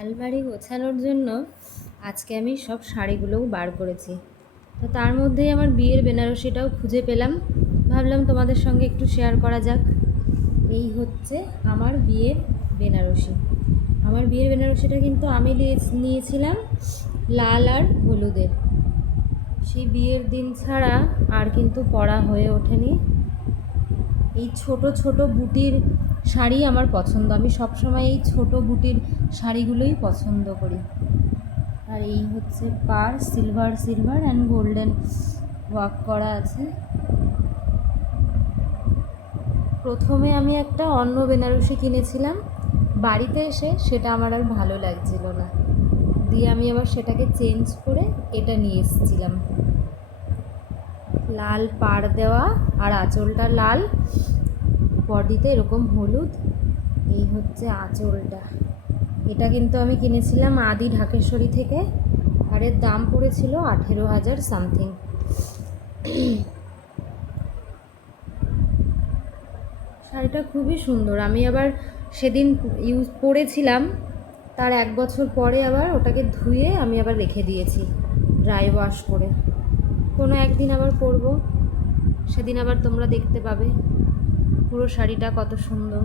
আলমারি গোছানোর জন্য আজকে আমি সব শাড়িগুলোও বার করেছি। তো তার মধ্যেই আমার বিয়ের বেনারসিটাও খুঁজে পেলাম, ভাবলাম তোমাদের সঙ্গে একটু শেয়ার করা যাক। এই হচ্ছে আমার বিয়ের বেনারসি। আমার বিয়ের বেনারসিটা কিন্তু আমি নিয়েছিলাম লাল আর হলুদের। সেই বিয়ের দিন ছাড়া আর কিন্তু পরা হয়ে ওঠেনি। এই ছোট ছোট বুটির শাড়ি আমার পছন্দ, আমি সবসময় এই ছোট বুটির শাড়িগুলোই পছন্দ করি। আর এই হচ্ছে পার, silver silver and golden work করা আছে। প্রথমে আমি একটা অন্য বেনারসি কিনেছিলাম, বাড়িতে এসে সেটা আমার আর ভালো লাগছিল না, দিয়ে আমি আবার সেটাকে চেঞ্জ করে এটা নিয়ে এসেছিলাম। লাল পাড় দেওয়া আর আঁচলটা লাল, বডিতে এরকম হলুদ। এই হচ্ছে আঁচলটা। এটা কিন্তু আমি কিনেছিলাম আদি ঢাকেশ্বরী থেকে, আর এর দাম পড়েছিল 18,000 সামথিং। শাড়িটা খুবই সুন্দর। আমি আবার সেদিন পরেছিলাম, তার 1 বছর পরে আবার ওটাকে ধুয়ে আমি আবার রেখে দিয়েছি ড্রাই ওয়াশ করে। কোনো একদিন আবার পরবো, সেদিন আবার তোমরা দেখতে পাবে পুরো শাড়িটা কত সুন্দর।